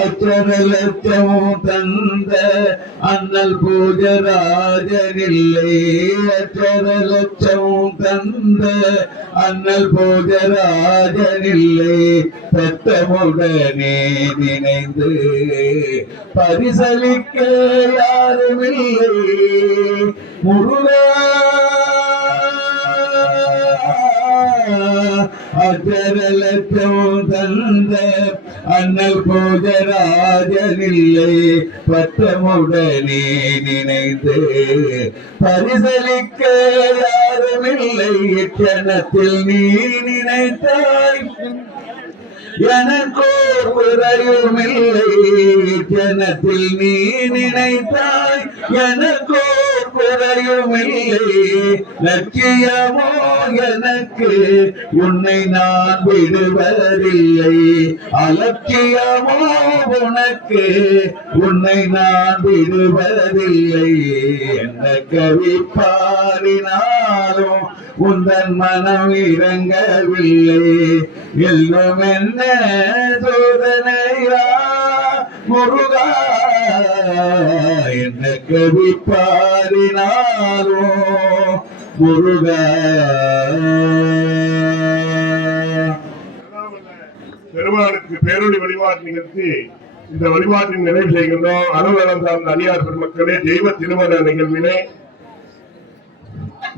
அச்சரலட்சம் தந்த அண்ணல் பூஜராஜனில்லை. அச்சரலட்சம் தந்த அண்ணல் பூஜராஜனில்லை. பெற்றமுடனே நினைந்து பரிசலிக்க யாருமில்லை. முருகா அச்சரலட்சம் தந்த அண்ணல் பூஜராஜனில்லை. பற்றமுடனே நினைந்து பரிசலிக்க யாருமில்லை. இக்கணத்தில் நீ நினைத்தாய் எனக்கோர் குறையுமில்லை. ஜனத்தில் நீ நினைத்தாய் எனக்கோர் குறையுமில்லை. லட்சியமோ எனக்கு உன்னை நான் விடுவதில்லை. அலட்சியமோ உனக்கு உன்னை நான் விடுவதில்லை. என்ன கவி பாடினாலும் உந்தன் மனம் இறங்கவில்லை. எல்லும் என்ன சோதனையா முருகா. என்ன கவி பாடினாலோ முருகா. பெருமாளுக்கு பேரொழி வழிபாடு நிகழ்த்தி இந்த வழிபாட்டின் நிறைவு செய்கின்றோம். அலுவலகம் சார்ந்த அடியார் பெருமக்களே, தெய்வ திருமண நிகழ்வினை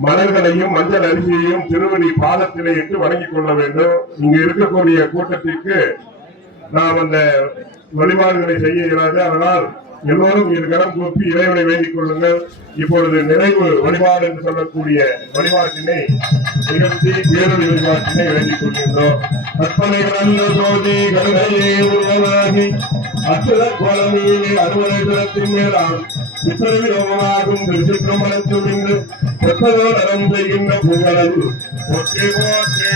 மலர்களையும் மஞ்சள் அரிசியையும் திருவடி பாதத்திலே இட்டு வணங்கிக் கொள்ள வேண்டும். இங்கு இருக்கக்கூடிய கூட்டத்திற்கு நாம் அந்த வழிபாடுகளை செய்ய இயலாது. அதனால் எல்லோரும் இரு கரம் கூப்பி இறைவனை வேண்டிக் கொள்ளுங்கள். இப்பொழுது நிறைவு வழிபாடு என்று சொல்லக்கூடிய வழிபாட்டினை நிகழ்த்தி பேரொழி வழிபாட்டினை வேண்டிக் கொள்கின்றோம். கற்பனை நல்ல ஜோதி கருணையே உருவனாகி அச்சுத கோலமையிலே அறுவடைத்தின் மேலாம் சித்திரவி ரோகமாகும் திருச்சிற்றம்பலத்தில் இன்று பெற்றதோர் அறம் செய்கின்ற புகழல் போற்றே போற்றே.